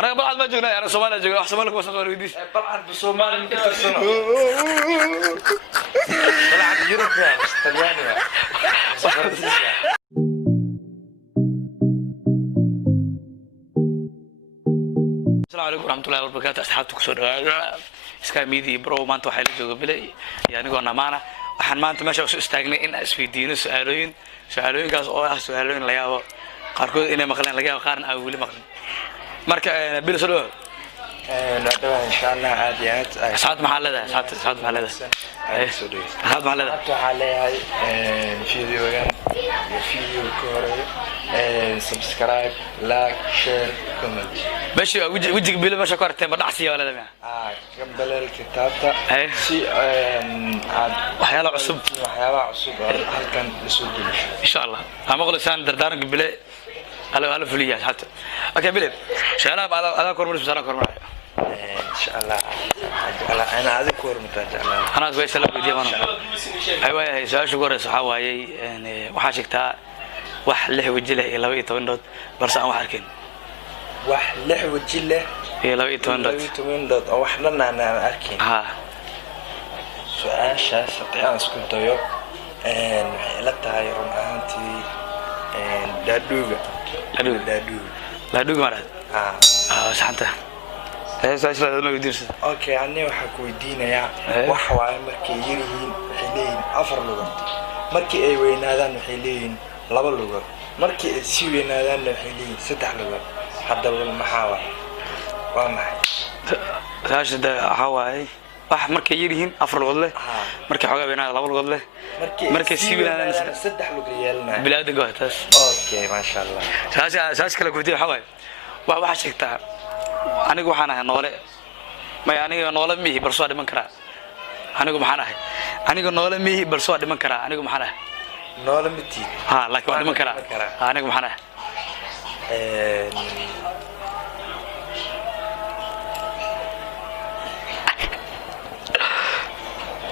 أنا بعد ما جونا أنا سومالي جونا أحسن مالك وصل وليديس بعد بسومالي مكسر سنة طلعت يوروب يا بس طلياني السلام عليكم ورحمة الله وبركاته أصحابتك كسر إسكا ميدي برو ما أنتوا حيل جوجو بلي يعني قلنا معنا waxaan maanta meesha u istaagnay in isfiidiino su'aalooyinkaas oo ah su'aalooyin la yaabo qaarkood inay maqleen laga yaabo qaarna aan weli maqlin marka bil soo نعتبر إن شاء الله عاديات ساعات محلدة ساعات محلدة ساعات محلدة عليها فيديو كوري سبسكرايب لايك شير كومنت باش وجهك بلا باش كورتين بدعسي ولا دمع قبل الكتاب شيء وحياة عصب هل كان لسوق ان شاء الله هم اقول لسان دردان قبل هلا فليات حتى اوكي بلي شباب على كورمر بسرعه كورمر ان شاء الله انا هذا كورمر انا كويس لا بدي انا ايوه هي سؤال كورس waxa waayay waxa sheegtaa wax lix waji leh iyo 12 dood balse aan wax arkin wax lix waji leh iyo 12 dood oo wax dhan aan arkin ha su'aashaas aan isku dayo waxay la tahay run ahaantii دادوغ مراد صحنته سؤال لو يدير اوكي عني waxa ku weydiinaya wax waay markay yiriin waxay leeyihiin afar lugood markii ay weynaadaan waxay leeyihiin laba lugood markii ay si weynaadaan waxay leeyihiin saddex lugood hadaba maxaa waa maxay saashada waxa wax markay yiriin afar lugood leh markay xogaa weynaadaan laba lugood leh markay si weynaadaan saddex lugood yeelnaa bilaad go'taas okay ma sha Allah saas kala gurtay waxa waxa sheegtaa anigu waxaan ahay noole ma aniga noole mihi balsoo dhiman kara anigu maxaan ahay aniga noole mihi balsoo dhiman kara anigu maxaan ahay noole miti ha laakiin dhiman kara anigu maxaan ahay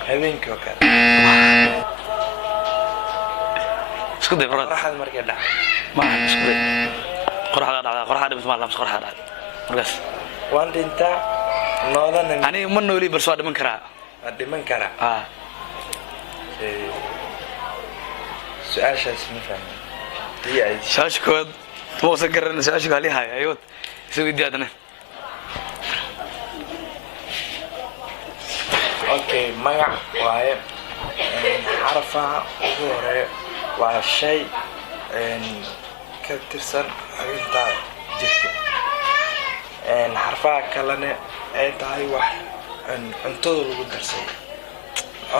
habeenkii oo kale isku day farad qorraxda markay dhacdo ma isku day qorraxda dhimta ma lamsa qorraxda dhacdo markaas waan dhintaa noolana aniga ma nooli balsoo dhiman kara ha su'aashaas ma fahmin diyaay shaashkood moosa garan shaashka hali hay ayood isoo diyaadana okay magac waaye xarfaha ugu hore waa shay ka tirsan xubinta jirka xarfaha kalena ay tahay wax cuntada lagu darsay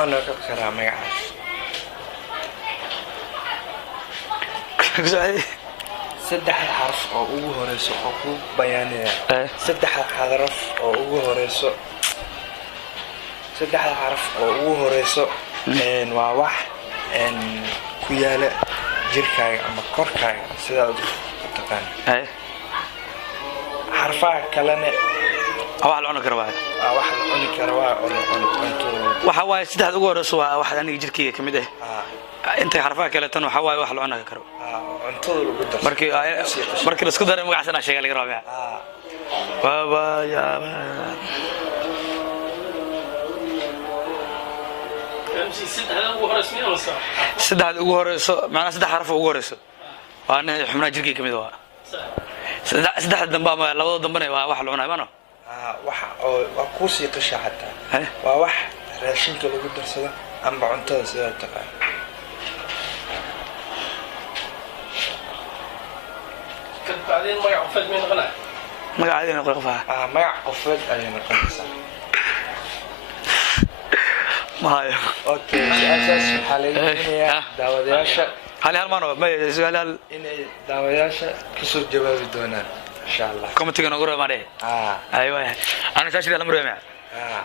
ana ka karaa magacaas saddex xarf oo ugu horeyso oo ku bayaanaya saddex xaraf oo ugu horeyso waa wax ku yaala jirkaaga ama korkaaga sidaad u taqaan xarfaha kalena wax la cuni karo waa wax la cuni karo waa cunto waxa waay saddex ugu horeyso waa wax aniga jirkayga kamid ah inta xarfaha kale tan waxa waay wax la cuni karo cuntada lagu darso markii la isku daray magacaasna sheegay laga rabaa baba ya saddex ugu horeyso macna saddex xaraf ugu horeyso waa in xubnaha jirkii kamid ah saddex dambe ama labada dambe waa wax la cunayo maano wax oo ku sii qisha xataa waa wax raashinka lagu darsado ama cuntada sida taqaan kad baadin magac qofad meen qana magacaadina qofaha magac qofad ayay noqonaysaa maayo okay asas xaleeyay daawadayaasha hal maano ma su'aal inay daawadayaasha ka soo jawaabi doonaan insha Allah commentiga nagu reebay aywa ana taashida la mareemay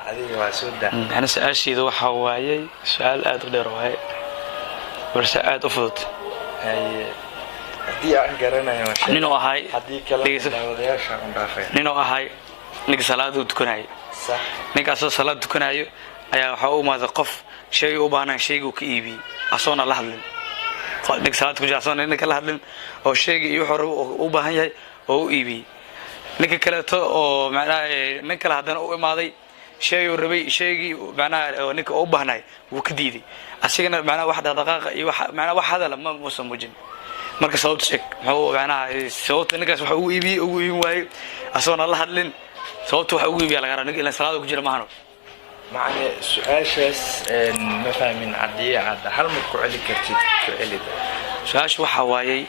adiga waa soo daa ana su'aashiidu waxa waayay su'aal aad u dheer waay balse aad u fudud hadii aan garanayo ninoo ahay hadii kala daawadayaasha aan dhaafay ninoo ahay ninka salaad uu tukanayo sax ninkaas oo salaad tukanayo ayaa waxa uu maada qof shay u baahnaa shaygu ka iibi asoona la hadlin ninka salaad ku jaasoona ninka la hadlin oo shayga iyo wuxuu u baahan yahay oo u iibi ninka kaleeto oo macnaha nin kale haddana u imaaday sheeguu rabay sheegii macnaha ninka u baahnay wuu ka diiday asigana macnaha wax dhaqdhaqaaqa iyo wax macnaha wax hadal ma muusan muujin marka sababta sheeg muxuu macnaha sababta ninkaas waxa uu iibin waayay asoona la hadlin sababta waxa uu iibiyaa laga rabaa ninka salaada ku jira maahano macne su'aashaas ma fahmin haddii aad hal mar ku celi kartid ku celida su'aashu waxa waayay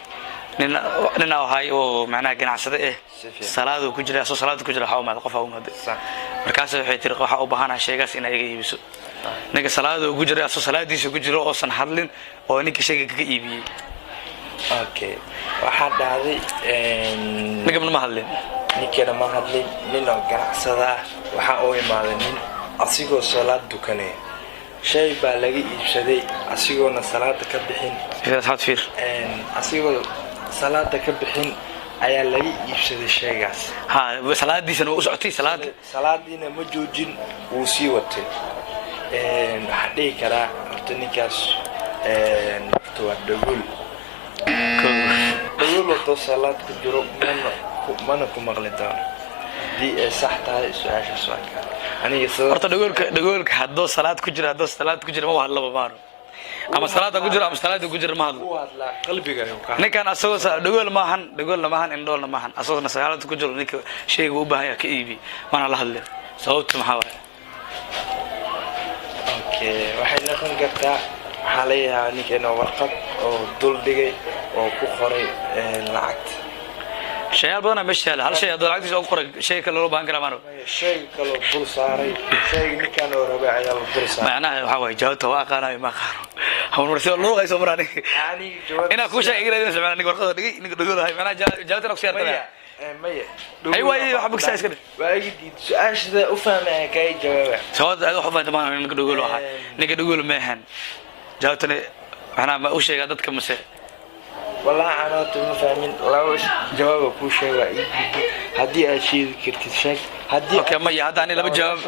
nin ahay oo macnaha ganacsade salaadu ku jira soo salaadu ku jira waxa uu maad qof uu maad markaas waxay tiri waxa u baahanaa sheegaas in ay iga iibiso ninka salaadu ku jira soo salaadiisa ku jira oo san hadlin oo ninka sheega kaga iibiyay okay waxa dhacday ninka ma hadlin ma hadlin nin oo ganacsada waxa uu imaaday nin asigoo salaad dukanay shay baa laga iibsaday asigoona salaada ka bixin asigoo salaada ka bixin ayaa laga iibsaday shaygaas salaadiisana u socotay salaadiina ma joojin wuu sii watay waxaa dhihi karaa horta ninkaas waa dhagool wadoo salaad ku jiro mana ku maqli doono haddii ay sax tahay su-aashaas waa kaa horta dhagoolka haddoo salaad ku jira ma hadlaba maano ama salaada ku jira ama salaada ku jira ma hadlo ninkan asagoo dhagoolna maahan indhoolna maahan asagoo salaada ku jiro ninka shayga u baahan yahay ka iibi mana la hadlin sababta maxaa waaye okay waxay noqon kartaa waxaa leeyahay ninkan warqad oo dul dhigay oo ku qoray lacagta شيء بدنا مش هل شيء هذا العكس أقرأ شيء كله بانك رمانو شيء كله بول صاري شيء نكانو ربع عيال بول صاري معناه هواي جوته واقعنا ما خانو هم مرسل الله غير سمراني يعني جوات أنا كوشة إيران سمعنا نقول خذ دقيق نقول هاي معناه جوته نقصير كذا مية أيوة أيوة حبك سايس كده واجد سؤال ذا أفهم كاي جواب سؤال هذا حفظ تمام نقول واحد نقول مهن جوتني أنا ما أوشي قدرت كم سنة والله أنا تفهمين لو جواب كل شيء رأيي هدي أشيء كرت الشيء هدي أوكي ما هذا أنا لو جواب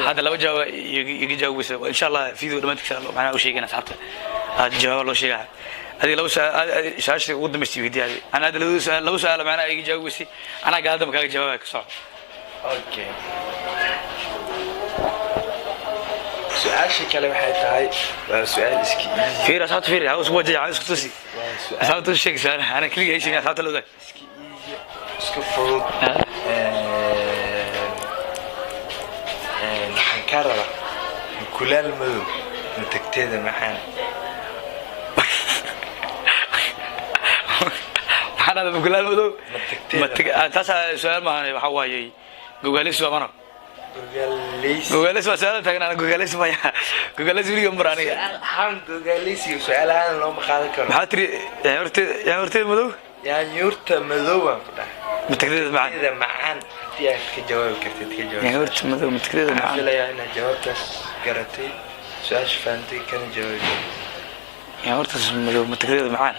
هذا لو جواب يجي جواب وإن شاء الله في ذو دمتك شاء الله معنا أوشي كنا سحبته هذا جواب لو شيء هذه لو سأل شاش قدام استفيد هذه أنا هذا لو سأل معنا يجي جواب وسي أنا قاعد مكان جوابك صح أوكي سؤال شكله حياتي هاي سؤال اسكي في راسات في هاوس وجه عايز تسي اسات الشيء سؤال انا كل شيء اسات لو ذاك اسكي فروت حنكرر كل المدو متكتيده معانا waxaan aad gulaal madow taas su'aal ma ahan waxa waaye gogaalis waa mana gogaalis waa su'aal taagna gogaalis ma yaha gogaalis wiliga maraniga han gogaalis iyo su'aalahan loo maqaadan karo maxaa tiri horta madow yurta madow waan ku dhahay متكرر معان إذا معان تيجي كجواب كرتي كجواب يعني قلت متكرر معان لا يعني جوابت قرأتي سؤال فهمتي كان جوابي يعني قلت متكرر معان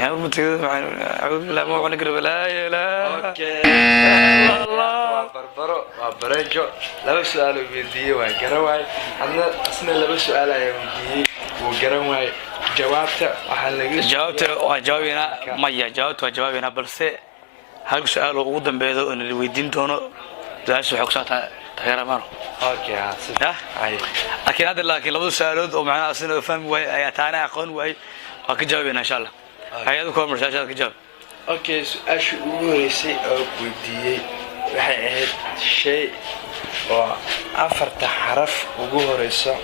يعني متكرر معان أعوذ بالله ما نقرب لا لا أوكي الله بربرو برجع لو سؤال بيدي وقرأواي أنا أصلا لو سؤال بيدي وقرأواي جوابته جوابنا مية جوابنا بلسه هل سؤال وقدم بيده إن اللي ويدين دونه ده سؤال حقصات تغير مره. أوكي ها. لكن هذا لكن لو سؤال ومعنا أصلا فهم ويا تانا أقون ويا أكيد جوابنا إن شاء الله. هيا دكتور مرشاد أكيد جواب. أوكي سؤال شو وريسي أو بدي وحيد شيء وأفرت حرف وجوه ريسا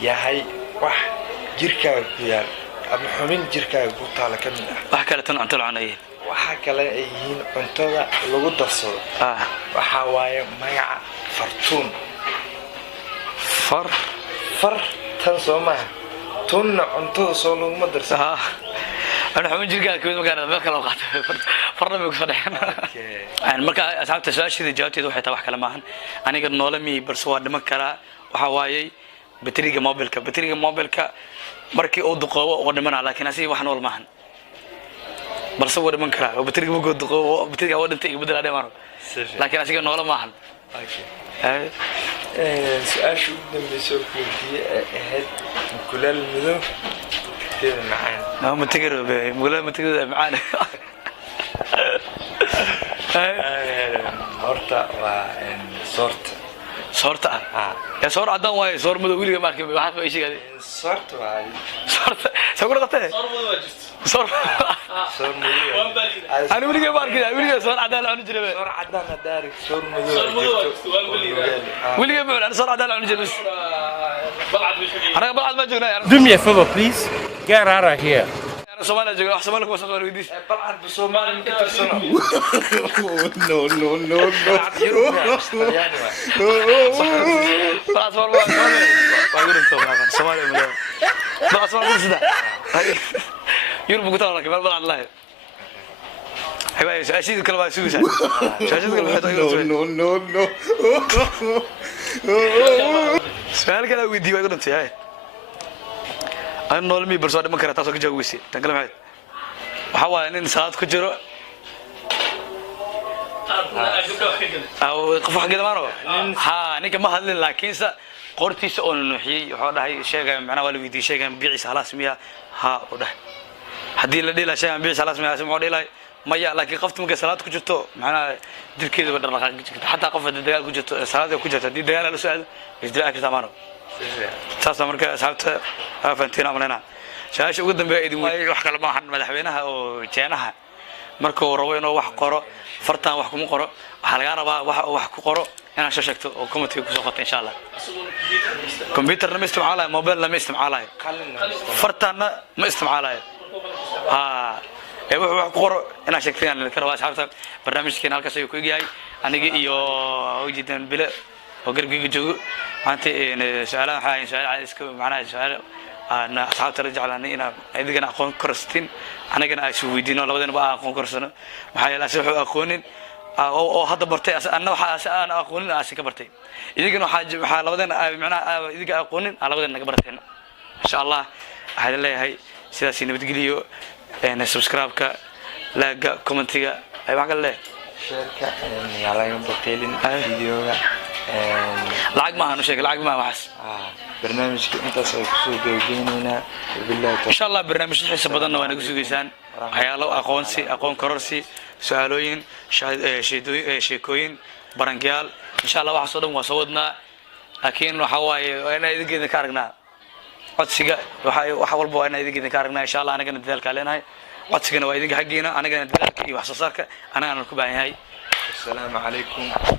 يهاي واحد جركا كيان أبو حمين جركا قطع لك من وحكى عن طلعنا إيه waxa kale ay yihiin cuntada lagu darsado waxa waaye magaca fartuun tan Soomaaliya tunna cuntada soo laguma darsado أنا حمد جرجال كذا مكان ما كانوا قاعد فرنا بيكفرحنا يعني مركا أصحاب تسويش إذا جاوتي ذو حتى وحكي لماهن أنا قد نولمي برسوار دمكرا وحواي بطريقة موبيلك مركي أو دقوة ودمنا لكن أسي وحنا والماهن برسوار دمكرا وبطريقة موجود دقوة بطريقة أود أنت يبدل عليه مرة لكن أسي قد نولم ماهن سؤال شو بدنا نسوي فيه هاد كل المذوق معانا متقرب معانا horta waa soorta يا صور عدان واي صور مدو ويلي ما كان واحد ما يشي soorta waa صور قطه صور انا ويلي ما كده ويلي صور عدان عن جربه soor cadaan daarig soor madow ويلي ما انا صور عدان عن جربه انا بعد ما جونا Do me a favor, please. Get out of here. انا سومالي جونا سومالي كو سومالي ويديس balcad Soomaali ma ka tirsano خلاص والله واقول انتم سومالي مدو خلاص والله كده يربو قلت لك ما بعد الله حبايبي اشيد كلمه سوسه اشيد كلمه سؤال كده ويدي واقول انت هاي أنا نولمي برسول ما كرهت أسوق جويسي تكلم عاد وحاول إن صاد كجرو أو قفوا كده ما رو ها نيك ما هذل لكن سا قرتي سؤال نحيي هذا هاي شيء معنا ولا ويدي شيء بيعي سلاس مية ها وده هدي اللي لا شيء بيعي سلاس مية اسمه ده ما يا لكن قفت مك سلات كجرتو معنا دير كده بدر حتى قفت الدجال كجرتو سلات كجرتو دي دجال له سؤال يجدي أكيد تمام saasa marka asxaabta afantina amalena shaasha ugu dambeeyay idin wax kale ma ahan madaxweynaha oo jeenaha marka uu rabo inuu wax qoro fartaan wax kuma qoro waxa laga rabaa wax ku qoro inaan sheegto oo committee ku soo qoto insha Allah computer ma isticmaalayo mobile ma isticmaalayo fartaana ma isticmaalayo wuxuu wax ku qoro inaan sheegto inaan ka rabaa asxaabta barnaamijkeena halkaas ayuu ku yahay aniga iyo wajidaan bila وقرقي جو أنت سؤالان حاين سؤال عايزك معناه سؤال أنا أصحاب ترجع لنا إنا إذا كنا أكون كرستين أنا كنا أشوف دينا ولا بدنا بقى أكون كرستنا محايا لا سوح أكونين أو هذا برتي أنا أكونين أسيك برتي إذا كنا حاج محايا لا بدنا معناه إذا كنا أكونين على بدنا كبرتين إن شاء الله هذا اللي هاي سياسيين بتقوليو إن سبسكرايب كا لايك كومنتيا أي ما قال له شاركة يلا يوم بتيلين فيديو lacag ma aanu sheegay lacag ma waxas barnaamijka intaas ay ku soo gabagabeynayna billahi insha Allah barnaamij xiisa badan waa nagu sugeysaan waxyaalo aqoon kororsi su'aalooyin sheekooyin barangiyaal insha Allah waxa soo dhan waa soo wadnaa laakiin waxa waaye inaan idinkeeda ka aragnaa codsiga waxa walba waa inaan idinkeeda ka aragnaa insha Allah anagana dadaalka leenahay codsigana waa idinka xaqiina anagana dadaalka iyo wax soo saarka anagana ku baahan yahay assalaamu calaykum